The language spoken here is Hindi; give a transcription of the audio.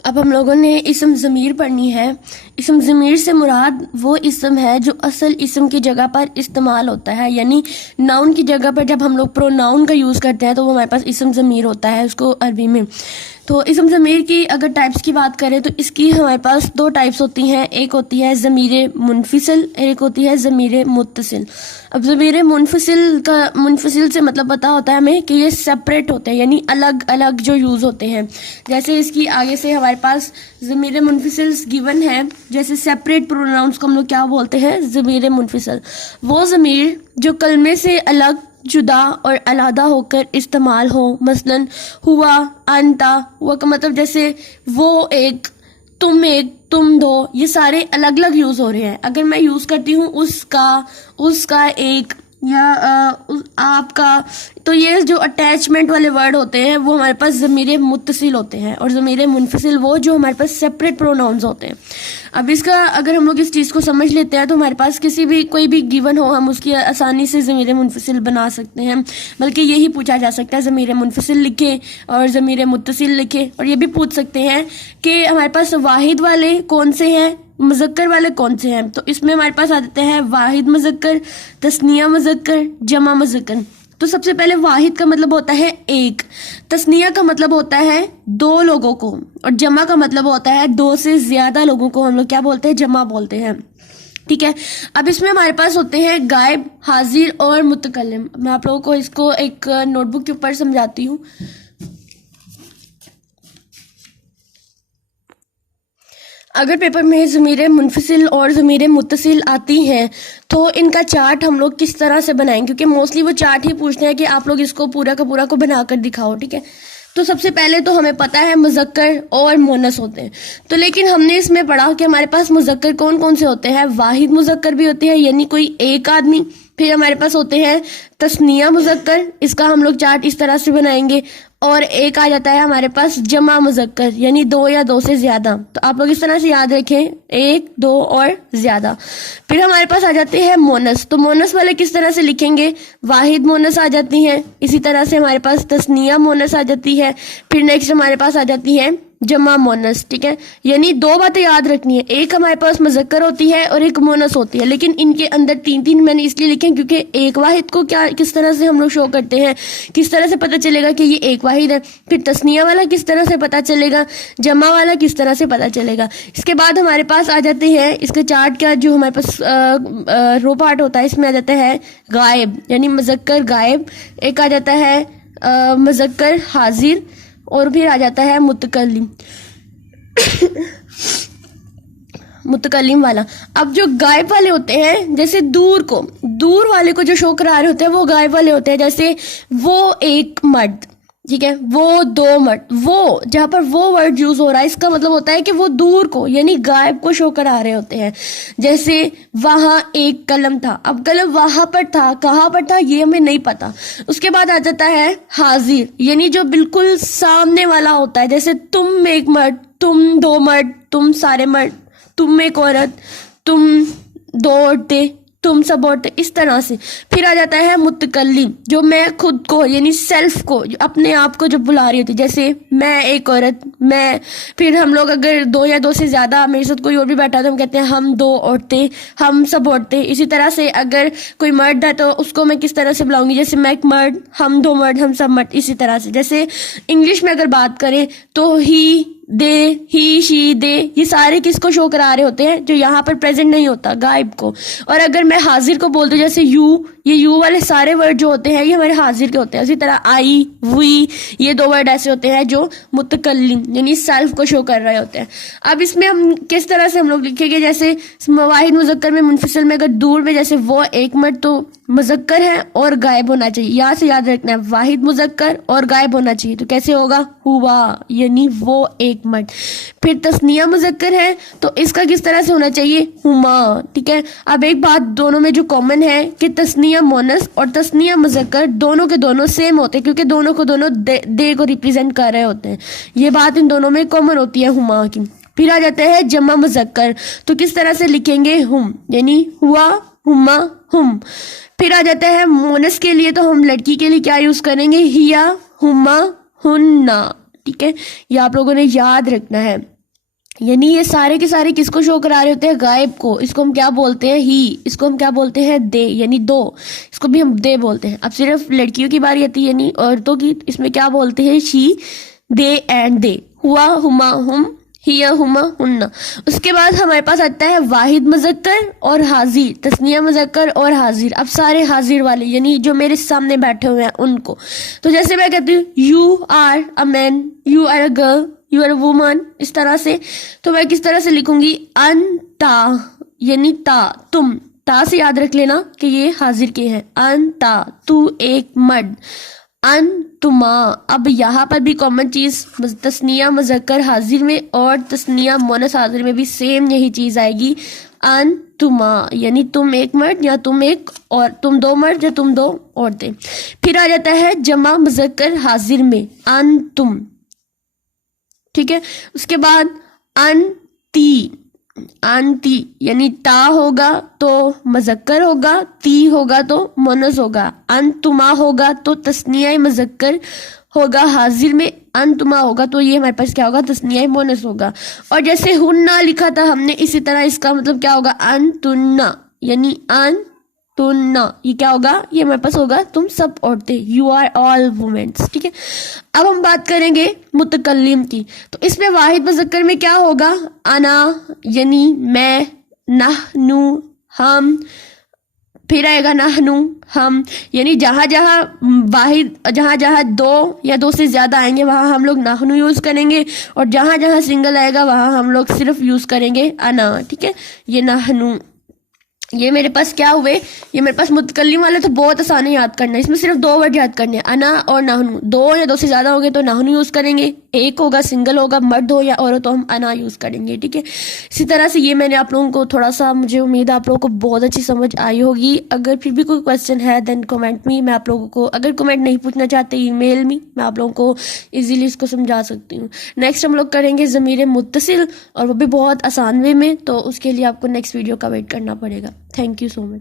अब हम लोगों ने इसम ज़मीर पढ़नी है। इसम ज़मीर से मुराद वो इसम है जो असल इसम की जगह पर इस्तेमाल होता है, यानी नाउन की जगह पर जब हम लोग प्रोनाउन का यूज़ करते हैं तो वो हमारे पास इसम ज़मीर होता है उसको अरबी में। तो इसम ज़मीर की अगर टाइप्स की बात करें तो इसकी हमारे पास दो टाइप्स होती हैं, एक होती है ज़मीर मुनफसिल, एक होती है ज़मीर मुत्तसिल। अब ज़मीर मुनफसिल से मतलब पता होता है हमें कि ये सेपरेट होते हैं, यानी अलग अलग जो यूज़ होते हैं। जैसे इसकी आगे से हमारे पास ज़मीर मुनफसिल गिवन है, जैसे सेपरेट प्रोनाउंस को हम लोग क्या बोलते हैं, ज़मीर मुनफसिल। वो ज़मीर जो कलमे से अलग, जुदा और अलहदा होकर इस्तेमाल हो, मसलन हुआ, अंता, हुआ का मतलब जैसे वो एक, तुम दो, ये सारे अलग अलग यूज़ हो रहे हैं। अगर मैं यूज़ करती हूँ उसका एक या आपका, तो ये जो अटैचमेंट वाले वर्ड होते हैं वो हमारे पास ज़मीर मुत्तसिल होते हैं, और ज़मीर मुनफसिल वो जो हमारे पास सेपरेट प्रोनाउंस होते हैं। अब इसका अगर हम लोग इस चीज़ को समझ लेते हैं तो हमारे पास कोई भी गिवन हो, हम उसकी आसानी से ज़मीर मुनफसिल बना सकते हैं। बल्कि यही पूछा जा सकता है ज़मीर मुनफसिल लिखें और ज़मीर मुत्तसिल लिखें, और ये भी पूछ सकते हैं कि हमारे पास वाहिद वाले कौन से हैं, मुज़क्कर वाले कौन से हैं। तो इसमें हमारे पास आ जाते हैं वाहिद मुज़क्कर, तस्निया मुज़क्कर, जमा मुज़क्कर। तो सबसे पहले वाहिद का मतलब होता है एक, तस्निया का मतलब होता है दो लोगों को, और जमा का मतलब होता है दो से ज्यादा लोगों को हम लोग क्या बोलते हैं, जमा बोलते हैं। ठीक है, अब इसमें हमारे पास होते हैं गायब, हाजिर और मुतकल्लिम। मैं आप लोगों को इसको एक नोटबुक के ऊपर समझाती हूँ। अगर पेपर में ज़मीर मुनफसिल और ज़मीर मुत्तसिल आती हैं तो इनका चार्ट हम लोग किस तरह से बनाएंगे, क्योंकि मोस्टली वो चार्ट ही पूछते हैं कि आप लोग इसको पूरा का पूरा को बनाकर दिखाओ। ठीक है, तो सबसे पहले तो हमें पता है मुज़क्कर और मोनस होते हैं, तो लेकिन हमने इसमें पढ़ा कि हमारे पास मुज़क्कर कौन कौन से होते हैं, वाहिद मुज़क्कर भी होते हैं यानी कोई एक आदमी, फिर हमारे पास होते हैं तस्निया मुज़क्कर, इसका हम लोग चार्ट इस तरह से बनाएंगे, और एक आ जाता है हमारे पास जमा मुज़क्कर यानी दो या दो से ज्यादा। तो आप लोग इस तरह से याद रखें, एक, दो और ज्यादा। फिर हमारे पास आ जाते हैं मोनस, तो मोनस वाले किस तरह से लिखेंगे, वाहिद मोनस आ जाती हैं, इसी तरह से हमारे पास तस्निया मोनस आ जाती है, फिर नेक्स्ट हमारे पास आ जाती है जमा मोनस। ठीक है, यानी दो बातें याद रखनी है, एक हमारे पास मुज़क्कर होती है और एक मोनस होती है, लेकिन इनके अंदर तीन तीन मैंने इसलिए लिखे क्योंकि एक वाहिद को किस तरह से हम लोग शो करते हैं, किस तरह से पता चलेगा कि ये एक वाहिद है, फिर तस्निया वाला किस तरह से पता चलेगा, जमा वाला किस तरह से पता चलेगा। इसके बाद हमारे पास आ जाते हैं इसके चार्ट का जो हमारे पास रो पार्ट होता है, इसमें आ जाता है गायब यानी मुज़क्कर गायब, एक आ जाता है मुज़क्कर हाजिर, और फिर आ जाता है मुतकल्लिम वाला। अब जो गायब वाले होते हैं, जैसे दूर वाले को जो शो करा रहे होते हैं वो गायब वाले होते हैं, जैसे वो एक मर्द, ठीक है, वो दो मर्द, वो जहां पर वो वर्ड यूज हो रहा है इसका मतलब होता है कि वो दूर को यानी गायब को शो करा रहे होते हैं। जैसे वहां एक कलम था, अब कलम वहां पर था, कहां पर था ये हमें नहीं पता। उसके बाद आ जाता है हाजिर यानी जो बिल्कुल सामने वाला होता है, जैसे तुम एक मर्द, तुम दो मर्द, तुम सारे मर्द, तुम एक औरत, तुम दो औरतें, तुम सब औरतें, इस तरह से। फिर आ जाता है मुतकल्लिम जो मैं खुद को यानी सेल्फ को, अपने आप को जो बुला रही होती है, जैसे मैं एक औरत, मैं, फिर हम लोग अगर दो या दो से ज्यादा मेरे साथ कोई और भी बैठा तो हम कहते हैं हम दो औरतें, हम सब औरतें। इसी तरह से अगर कोई मर्द है तो उसको मैं किस तरह से बुलाऊंगी, जैसे मैं एक मर्द, हम दो मर्द, हम सब मर्द, इसी तरह से। जैसे इंग्लिश में अगर बात करें तो ही, दे, ही, शी, दे, ये सारे किसको शो करा रहे होते हैं, जो यहाँ पर प्रेजेंट नहीं होता, गायब को। और अगर मैं हाजिर को बोल दूं जैसे यू, ये यू वाले सारे वर्ड जो होते हैं ये हमारे हाजिर के होते हैं। इसी तरह आई, वी, ये दो वर्ड ऐसे होते हैं जो मुतकल्लिम यानी सेल्फ को शो कर रहे होते हैं। अब इसमें हम किस तरह से हम लोग लिखेंगे, जैसे वाहिद मुज़क्कर में मुनफसिल में अगर दूर में जैसे वो एक मर्द, तो मुज़क्कर है और गायब होना चाहिए, यहाँ से याद रखना है वाहिद मुज़क्कर और गायब होना चाहिए। तो कैसे होगा, हुआ यानी वो एक मर्द। फिर तस्निया मुज़क्कर है तो इसका किस तरह से होना चाहिए, हुमा। ठीक है, अब एक बात दोनों में जो कॉमन है कि तस्निया मोनस और तस्निया मुज़क्कर दोनों के दोनों सेम होते हैं, क्योंकि दोनों को दोनों दे को रिप्रेजेंट कर रहे होते हैं। ये बात इन दोनों में कॉमन होती है हुमा की। फिर आ जाता है जमा मुज़क्कर, तो किस तरह से लिखेंगे, हुम यानी हुआ, हुमा, हुम। फिर आ जाता है मोनस के लिए, तो हम लड़की के लिए क्या यूज करेंगे, हिया, हुमा, हुन्ना। ठीक है, ये आप लोगों ने याद रखना है। यानी ये सारे के सारे किसको शो करा रहे होते हैं? गायब को। इसको हम क्या बोलते हैं? ही। इसको हम क्या बोलते हैं? दे, यानी दो। इसको भी हम दे बोलते हैं। अब सिर्फ लड़कियों की बारी आती है, यानी औरतों की। इसमें क्या बोलते हैं? She, they and they. हुआ, हुमा, हुम, हिया, हुमा, हुन्ना। उसके बाद हमारे पास आता है वाहिद मुज़क्कर और हाजिर, तस्निया मुज़क्कर और हाजिर। अब सारे हाजिर वाले यानी जो मेरे सामने बैठे हुए हैं उनको। तो जैसे मैं कहती हूँ you are a man, you are a girl, you are a woman, इस तरह से। तो मैं किस तरह से लिखूंगी? अनता, यानी ता, तुम। ता से याद रख लेना कि ये हाजिर के हैं। अनता, तू एक मर्द। अनतुमा। अब यहाँ पर भी कॉमन चीज तस्निया मुज़क्कर हाजिर में और तस्निया मुअन्नस हाजिर में भी सेम यही चीज आएगी। अनतुमा, यानी तुम एक मर्द या तुम एक, और तुम दो मर्द या तुम दो औरतें। फिर आ जाता है जमा मुज़क्कर हाजिर में अनतुम, ठीक है। उसके बाद अनती, अनती यानी ता होगा तो मुज़क्कर होगा, ती होगा तो मुअन्नस होगा। अनतुमा होगा तो तस्निया मुज़क्कर होगा हाजिर में, अनतुमा होगा तो ये हमारे पास क्या होगा? तस्निया मुअन्नस होगा। और जैसे हुन्ना लिखा था हमने, इसी तरह इसका मतलब क्या होगा? अनतुन्ना, यानी अन तुन्ना, ये क्या होगा? ये हमारे पास होगा तुम सब औरतें, यू आर ऑल वुमेन्स, ठीक है। अब हम बात करेंगे मुतकल्लिम की। तो इसमें वाहिद मुज़क्कर में क्या होगा? अना, यानी मैं, नहनु, हम, फिर आएगा नहनु, हम। यानी जहाँ जहाँ वाहिद, जहाँ जहाँ दो या दो से ज्यादा आएंगे वहाँ हम लोग नहनु यूज करेंगे, और जहाँ जहाँ सिंगल आएगा वहाँ हम लोग सिर्फ यूज करेंगे अना, ठीक है। ये नहनु, ये मेरे पास क्या हुए? ये मेरे पास मुतकल्लिम वाले तो बहुत आसान है याद करना। इसमें सिर्फ दो वर्ड याद करने हैं, अना और नाहनु। दो या दो से ज्यादा हो गए तो नाहनु यूज करेंगे, एक होगा सिंगल होगा, मर्द हो या औरत तो हम अना यूज करेंगे, ठीक है। इसी तरह से ये मैंने आप लोगों को थोड़ा सा, मुझे उम्मीद है आप लोगों को बहुत अच्छी समझ आई होगी। अगर फिर भी कोई क्वेश्चन है देन कमेंट में, मैं आप लोगों को, अगर कमेंट नहीं पूछना चाहते ईमेल में, मैं आप लोगों को इजीली इसको समझा सकती हूँ। नेक्स्ट हम लोग करेंगे ज़मीर मुत्तसिल, और वो भी बहुत आसान वे में, तो उसके लिए आपको नेक्स्ट वीडियो का वेट करना पड़ेगा। Thank you so much.